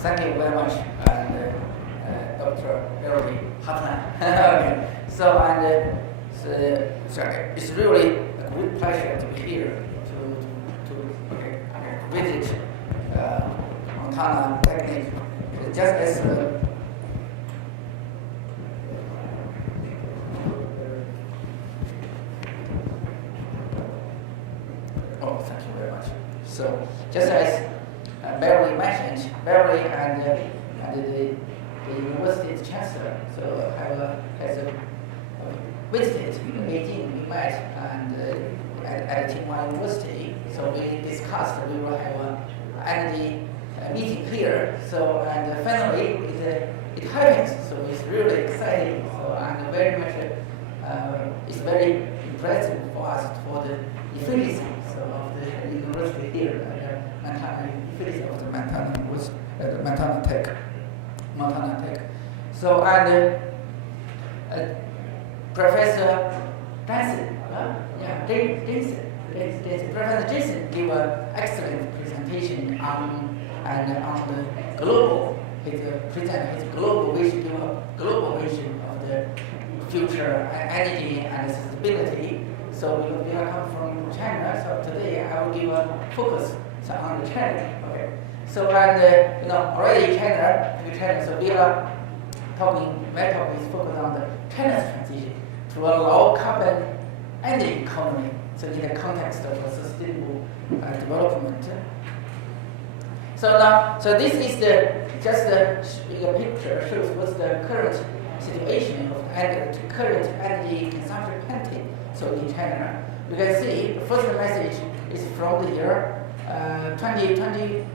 Thank you very much, and Dr. Elry Hatan. Okay. So it's really a good pleasure to be here to visit Montana Technique. Just as thank you very much. So just as Beverly mentioned, Beverly and the university's chancellor has visited Beijing. We met and at Tsinghua University. So we discussed we will have an annual meeting here. So and finally it happens. So it's really exciting. So and very much it's very impressive for us for the efficiency of the university here at Montana. Efficiency of the Montana Tech. So and Professor Jensen, Professor Jensen gave an excellent presentation on the global. Present his global vision, give a global vision of the future energy and sustainability. So we are come from China. So today I will give a focus on the China. Okay. So and already China. So we are talking. My talk is focused on the China's transition to a low carbon energy economy. So in the context of a sustainable development. So now, so this is just a picture shows what's the current situation of the current energy consumption pattern. So in China, you can see the first message is from the year 2022.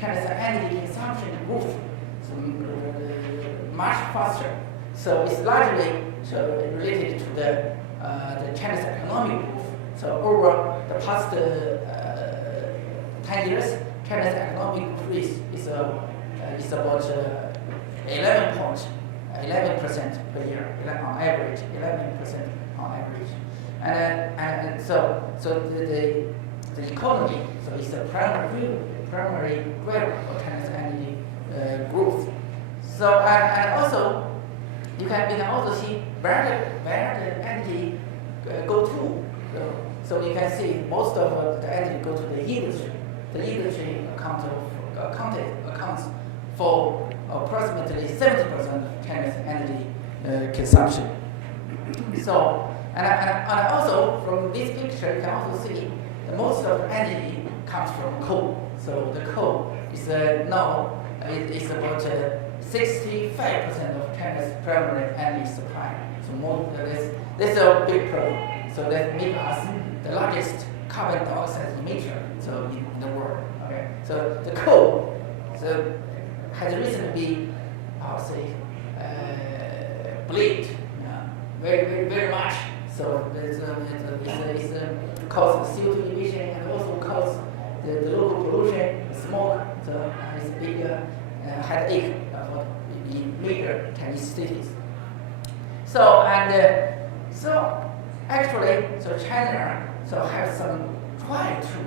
China's energy consumption growth much faster. So it's largely related to the China's economic growth. So over the past 10 years, China's economic increase is about 11% per year on average, 11% on average, and so the economy is the primary driver for China's energy growth. So and also we can also see where the energy go to. So you can see most of the energy go to the industry. The industry accounts for approximately 70% of China's energy consumption. So and also from this picture you can also see that most of the energy comes from coal. So the coal is now it's about 65% of China's primary energy supply. So this is a big problem. So that makes us the largest carbon dioxide emitter in the world. Okay. So the coal has recently been, bleed very much. So it causes CO2 emission and also causes the local pollution, smoke. So it's a big headache for the major Chinese cities. So China has some try to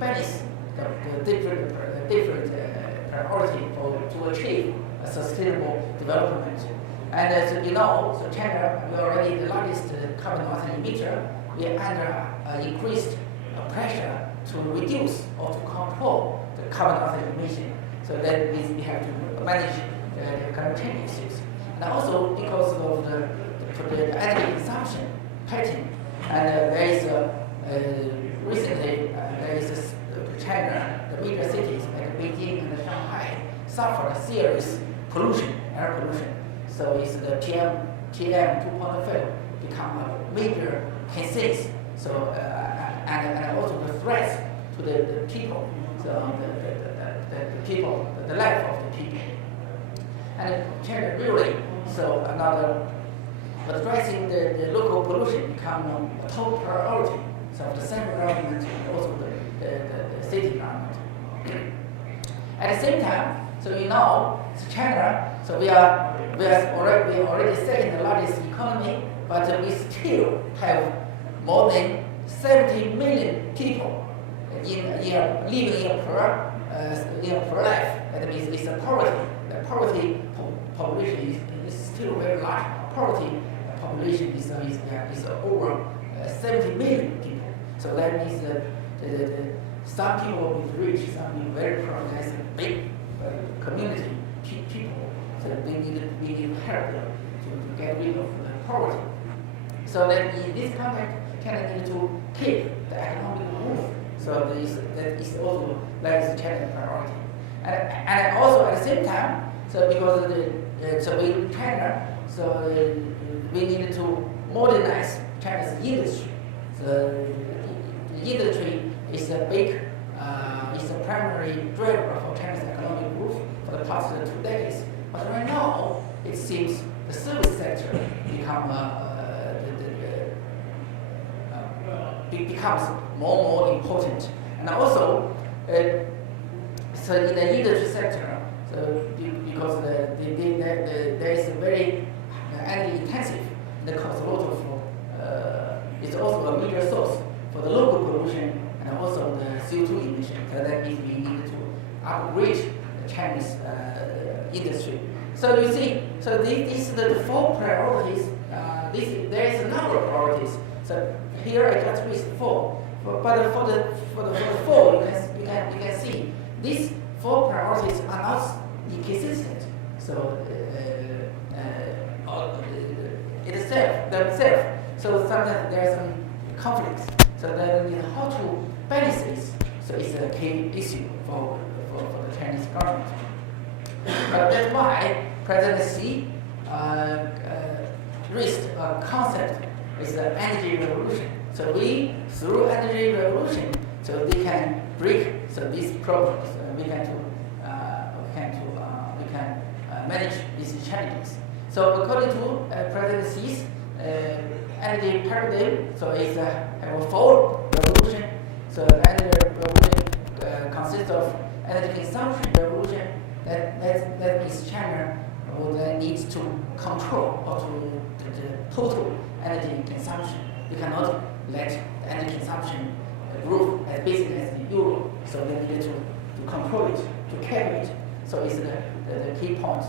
balance the different priority to achieve a sustainable development. And as you know, so China we already the largest carbon dioxide emitter. We are under increased pressure to reduce or to control the carbon dioxide emission. So that means we have to manage the climate change issues. And also because of the energy consumption pattern, and there is recently there is China, the major cities like Beijing and Shanghai suffered serious air pollution. So it's the PM 2.5 become a major concern. So and also the threats to the people, so the people, the life of the people. And China really another addressing the local pollution become a top priority. So the central government and also the city government. At the same time, China. So we are already second largest economy, but we still have more than 70 million people living in per life. That means it's poverty population is still very large. Poverty population is over 70 million people. So that means some people will be rich, some people very poor. That's a big community people. So we need to help them to get rid of poverty. So that in this context, China needs to keep the economic growth. So that is also like China's priority. And also at the same time, so because we China, so we need to modernize China's industry. So the industry is a big, is a primary driver for China's economic growth for the past 2 decades. But right now, it seems the service sector becomes more and more important. And also, so in the industry sector, so because there is a very energy intensive, the costs a lot of, it's also a major source for the local pollution and also the CO2 emission. So that means we need to upgrade the Chinese industry. So you see, so these are the 4 priorities. There is a number of priorities. So here I just list 4. But for the 4, you can see these 4 priorities are not inconsistent. So themselves. So sometimes there are some conflicts. So then how to balance this. So it's a key issue for the Chinese government. But that's why President Xi raised a concept is the energy revolution. So through energy revolution, so we can break these problems. We can manage these challenges. So according to President Xi's energy paradigm, so it's have a 4 revolution. So energy revolution consists of energy consumption revolution. That means China needs to control or to the total energy consumption. We cannot let the energy consumption grow as basic as in Europe. So they need to control it, to cap it. So it's the key point.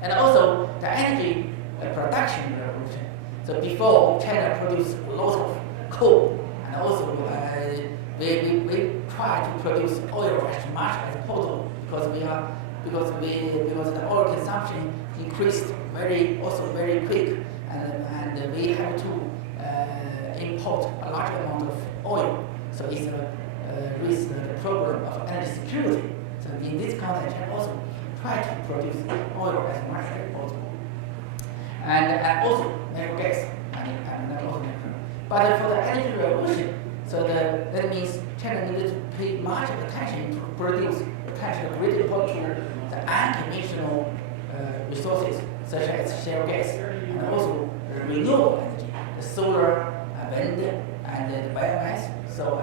And also the energy production revolution. So before China produced a lot of coal, and also we try to produce oil as much as possible because the oil consumption increased very quick, and we have to import a large amount of oil. So it's raised the problem of energy security. So in this context, China also try to produce oil as much as possible, and also natural gas and also natural. But for the energy revolution, so that means China needed to pay much attention to produce great importance to the unconventional resources such as shale gas and also renewable energy, the solar, wind, and the biomass. So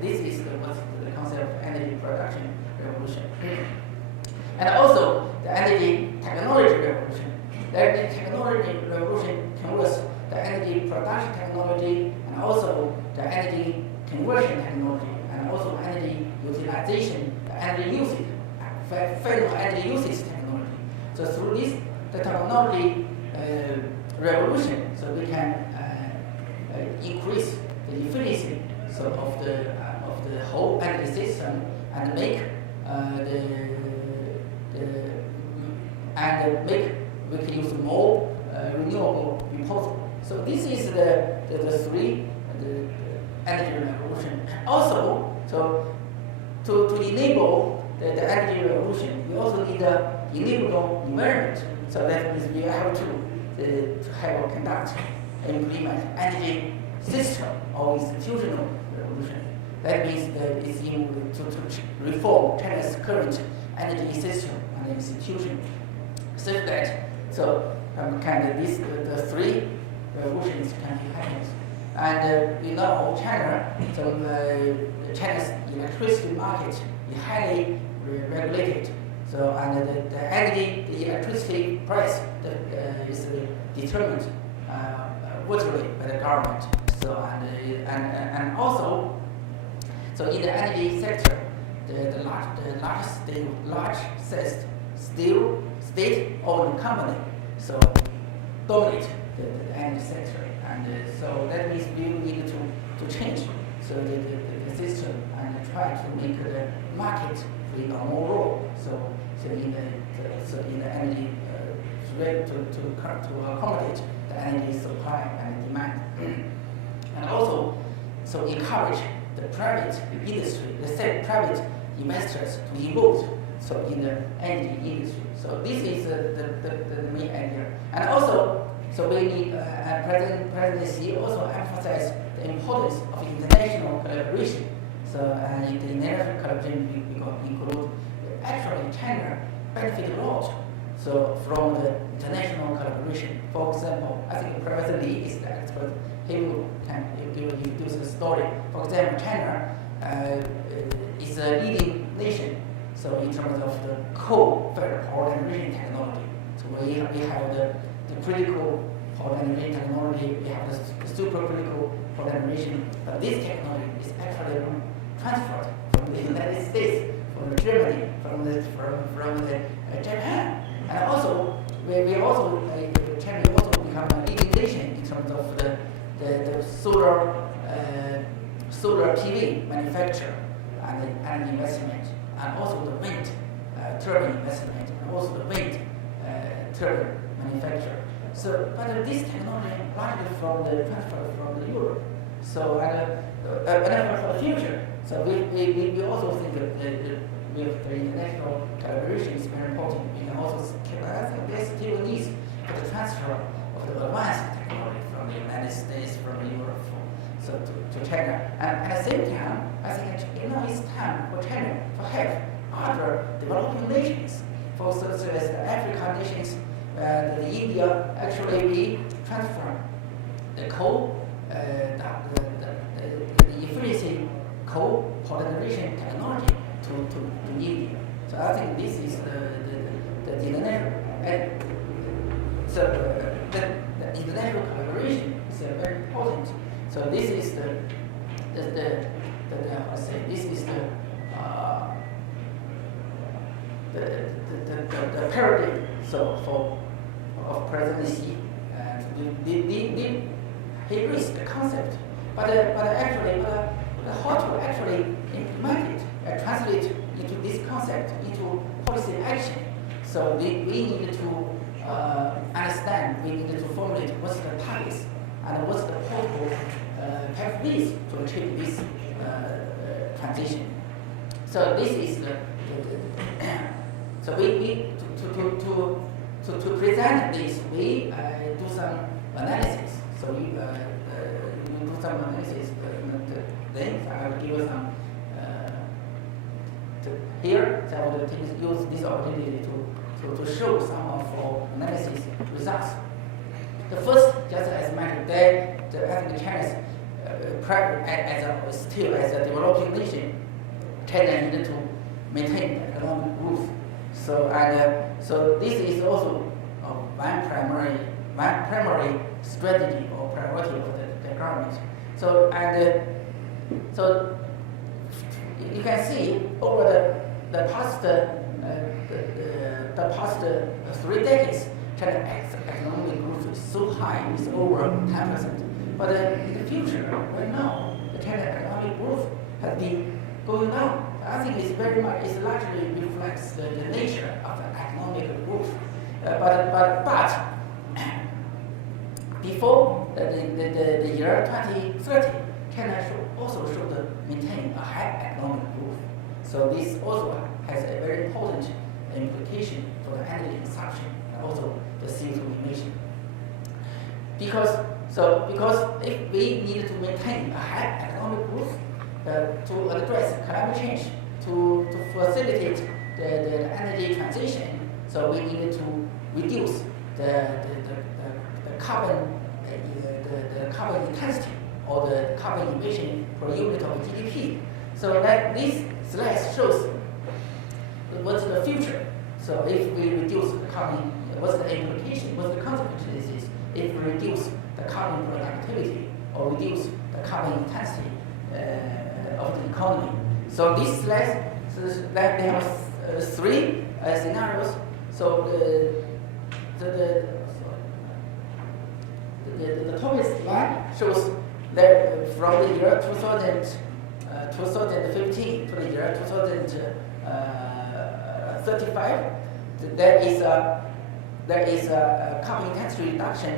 this is what's the concept of energy production revolution. And also the energy technology revolution. The energy technology revolution converts the energy production technology and also the energy conversion technology and also energy utilization, the energy usage, final energy usage technology. So through this, the technology revolution, so we can increase the efficiency of the whole energy system and make we can use more renewable possible. So this is the 3 energy revolution. Also, so to enable the energy revolution, we also need a enable environment. So that means we have to have conduct and implement energy system or institutional revolution. That means that it's to reform China's current energy system and institution, such that the 3 revolutions can be happened. And China, so China's electricity market is highly regulated. So the electricity price is determined virtually by the government. So and also, so in the energy sector, the large state-owned company, so dominate the energy sector, and so that means we need to change so the system and try to make the market play a more role. So in the energy to accommodate the energy supply and demand, and also so encourage the private industry, the private investors to involve so in the energy industry. So this is the main idea. And also, so we need President Xi also emphasize the importance of international collaboration. So and the international collaboration include actually China benefit a lot. So from the international collaboration, for example, I think Professor Li is the expert. He will introduce the story. For example, China is a leading nation. So in terms of the coal-fired power generation technology, so we have the critical power generation technology. We have the supercritical power generation. But this technology is actually transferred from the United States, from Germany, from Japan, and also China also become a leading nation in terms of the solar PV manufacture and investment, and also the wind turbine investment, and also the wind turbine manufacture. So, but this technology largely from the transfer from Europe. So, and for the future, so we also think that with the international collaboration is very important. We can also, I think there's still a need for the transfer of the advanced technology from the United States, from Europe, so to China. And at the same time, I think it's time for China to help other developing nations, for such as the African nations, the India. Actually, we transfer the coal, the efficiency coal power generation technology to India. So I think this is the international, the international collaboration is very important. So this is the paradigm so of President Xi. He raised the concept, but actually how to actually implement it, translate into this concept into policy action. So we need to understand, we need to formulate what's the targets and what's the possible pathways to achieve this transition. So this is so we to present this, we do some analysis. So we do some analysis. Then I will give you some. Here, so I will use this opportunity to show some of our analysis results. The first, just as mentioned, I think China's still as a developing nation, China needed to maintain economic growth. So this is also one primary strategy or priority of the government. So you can see over the past 3 decades, China's economic growth is so high, it's over 10%. But in the future, right now, the China economic growth has been going down. I think it's largely reflects the nature of the economic growth. But before the year 2030, China also should maintain a high economic growth. So this also has a very important implication for the energy consumption and also the CO2 emission. Because if we need to maintain a high economic growth to address climate change, to facilitate the energy transition, so we need to reduce the carbon intensity or the carbon emission per unit of GDP. So that this slide shows what's the future. So if we reduce the carbon, what's the implication, what's the consequences if we reduce the carbon productivity or reduce the carbon intensity of the economy. So this slide So that they have three scenarios. So the tallest line shows that from the year 2015 to the year 2035, there is a carbon intensity reduction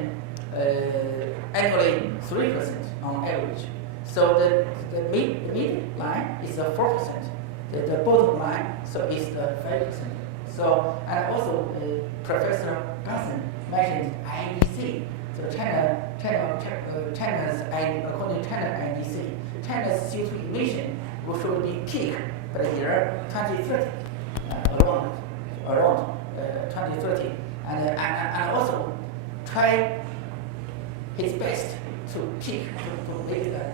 annually 3% on average. So the mid line is 4%. The bottom line is the 5%. So and also Professor Garson mentioned INDC. So China's according to China INDC, China's CO2 emission should be peak by the year 2030, around 2030, and also try his best to peak to make the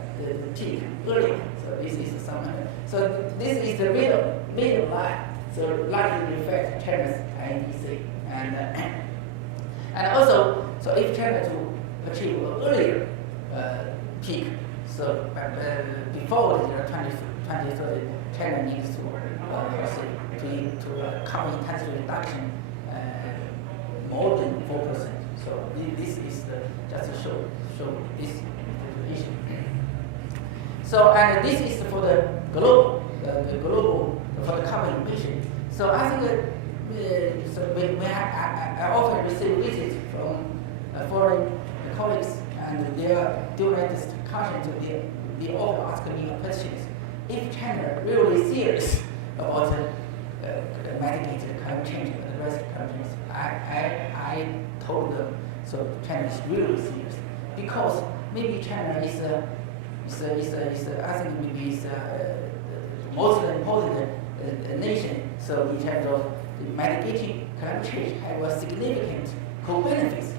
peak early. So this is some. So this is the middle line. So largely reflect China's INDC, and also so if China to achieve an earlier peak, so before the year 2030, China needs to carbon intensity reduction more than 4%. So this is just to show this information. So and this is for the global for the carbon emission. So I think so I often receive visits from foreign colleagues, and during this discussion, they often ask me questions. If China really serious about mitigating climate change and the rest of countries, I told them so China is really serious, because maybe China is I think maybe is most important nation. So in terms of mitigating climate change, have a significant co-benefits.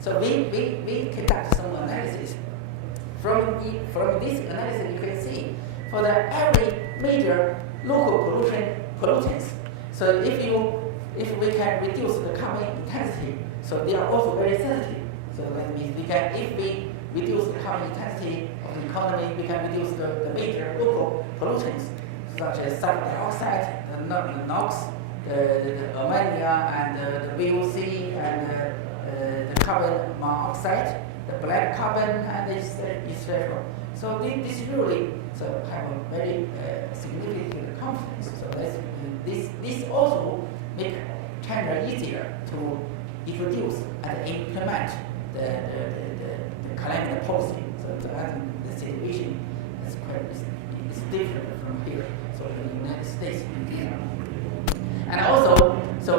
So we conduct some analysis. From this analysis, you can see for every major local pollutants. So if we can reduce the carbon intensity, so they are also very sensitive. So that means if we reduce the carbon intensity of the economy, we can reduce the major local pollutants such as sulfur dioxide, the NOx, the ammonia, and the VOC, and the carbon monoxide, the black carbon, and etc. So this really have a very significant confidence. So this also make China easier to introduce and implement the climate policy. So I think the situation is different from here. So in the United States, and also so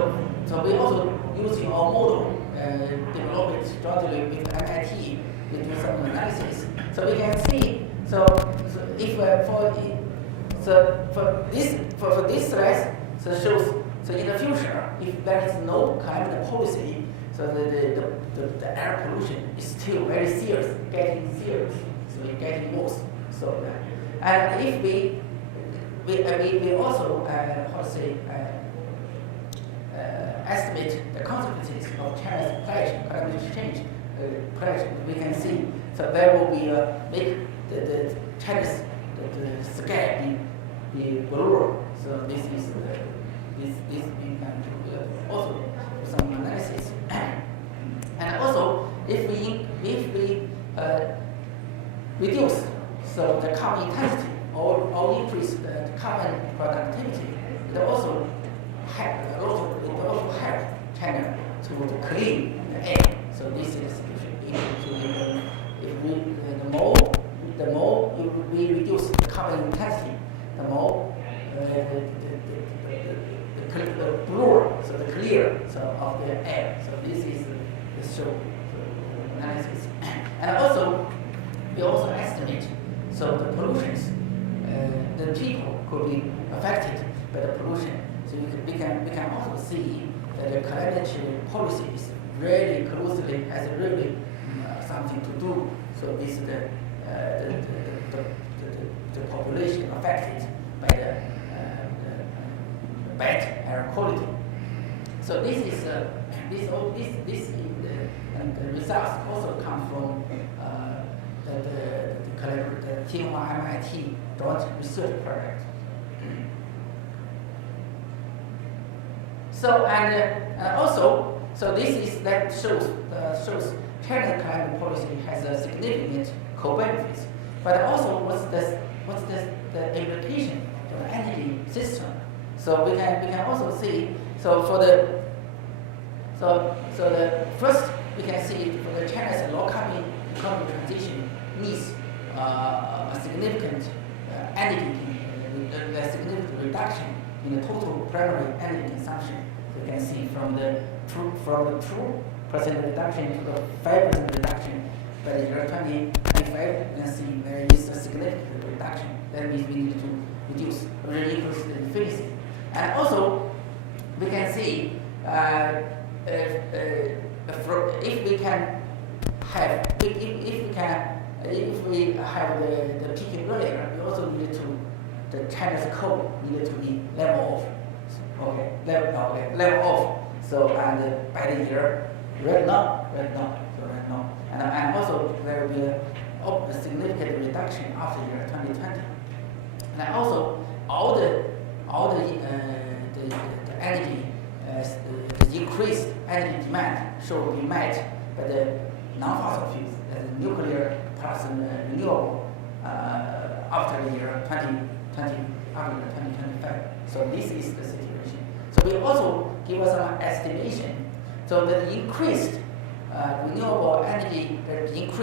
we also using our model developed jointly with MIT. We do some analysis, so we can see. So if for this slide, so shows so in the future, if there is no climate policy, so the air pollution is still very serious, getting serious. So it's getting worse. So and if we also estimate the consequences of China's climate change pledge, we can see. So there will be make the China's the scale be lower. So this is this we can do also some analysis. And also if we reduce so the carbon intensity or increase the carbon productivity, it also help China to clean the air. So this is the more we reduce the carbon intensity, the more the pure, so the clear of the air. So this is the show analysis. And also we also estimate so the pollutions, the people could be affected by the pollution. So we can also see that the climate change policy is really closely has really something to do. So this is the population affected by the bad air quality. So this is and the results also come from the Tsinghua MIT joint research project. So and also, so this is that shows China's climate policy has a significant co-benefits, but also what's the implication for the energy system. So we can also see, so for the first we can see for the China's low carbon economic transition needs a significant a significant reduction in the total primary energy consumption. So you can see from the 2% reduction to the 5% reduction by the year 2025. You can see there is a significant reduction. That means we need to reduce the efficiency. And also, we can see if we have the peaking earlier, we also need to the China's coal needed to be level off. Okay, level off. So and by the year right now, and also there will be a significant reduction after year 2020. And also all the energy, the increased energy demand should be met by the non-fossil fuels, nuclear plus renewable after the year 2025. So this is the situation. So we also give us some estimation. So the increased renewable energy, renewable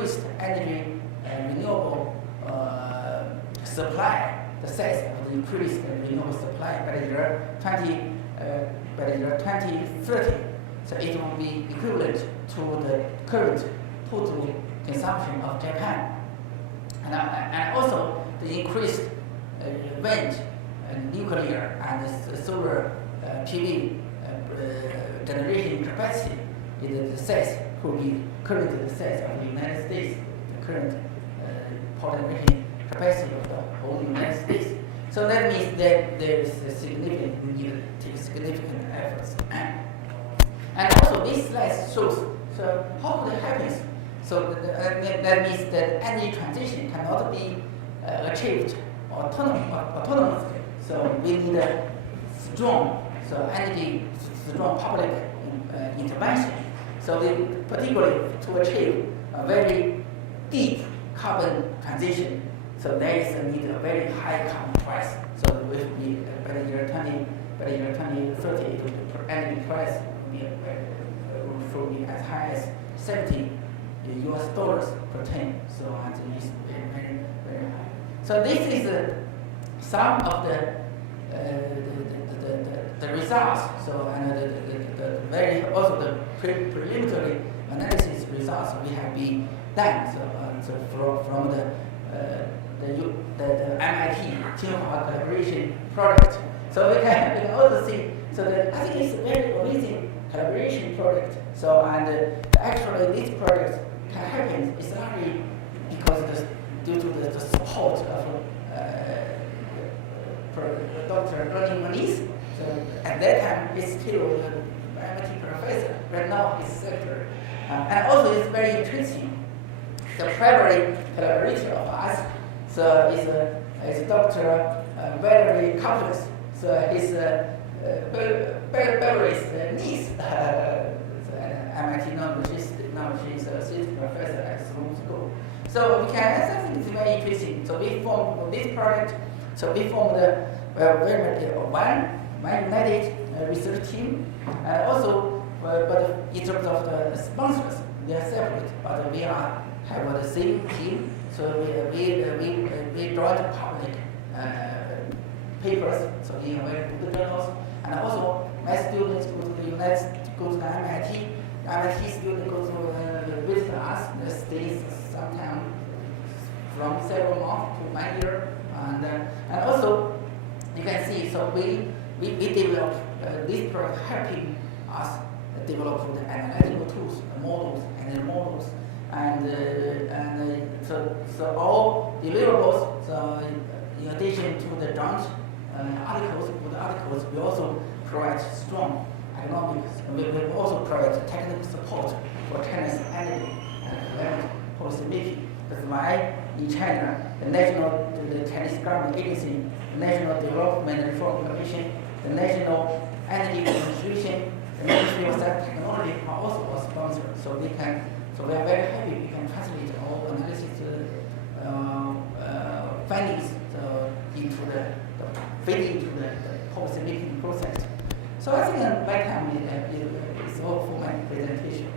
supply, the size of the increased renewable supply by the year 2030. So it will be equivalent to the current total consumption of Japan. And also the increased wind, nuclear, and solar PV generation capacity is the size could be currently the size of the United States, the current power generation capacity of the whole United States. So that means that there is a significant need to take significant efforts. And also this slide shows so how it happens. So that means that energy transition cannot be achieved autonomously. So we need a strong public intervention. So particularly to achieve a very deep carbon transition. So there is a need a very high carbon price. So it will be by the year 2030, the energy price will be as high as $70 per ton. So it is very, very high. So this is some of the results. So and the very also the preliminary analysis results we have been done. So from the MIT Tsinghua collaboration project. So we can also see. So I think it's a very amazing collaboration project. So actually this project can happen is only because due to the support of Dr. Ernie Moniz. So at that time, he's still an MIT professor. Right now, he's secretary. And also, it's very interesting. The primary collaborator of us is Dr. Valerie Kaplis. So he's Valerie's niece. MIT now she's an assistant professor at Zhang School. So I think it's very interesting. So we formed this project. So we formed one united research team, and also, but in terms of the sponsors, they are separate, but we have the same team. So we draw the public papers, so in very good journals, and also my students go to the MIT. MIT students go to visit us, they stay sometime from several months to 1 year, and also you can see. So we develop this project helping us develop the analytical tools, models, and so all deliverables. So in addition to the joint articles, we also provide strong economics. We also provide technical support for China's energy and climate policy making. That's why in China, the Chinese government agency, the National Development Reform Commission, the National Energy Administration, the Ministry of Science and Technology are also a sponsor. So we are very happy we can translate all analysis findings into feed into the policy making process. So I think my time is all for my presentation.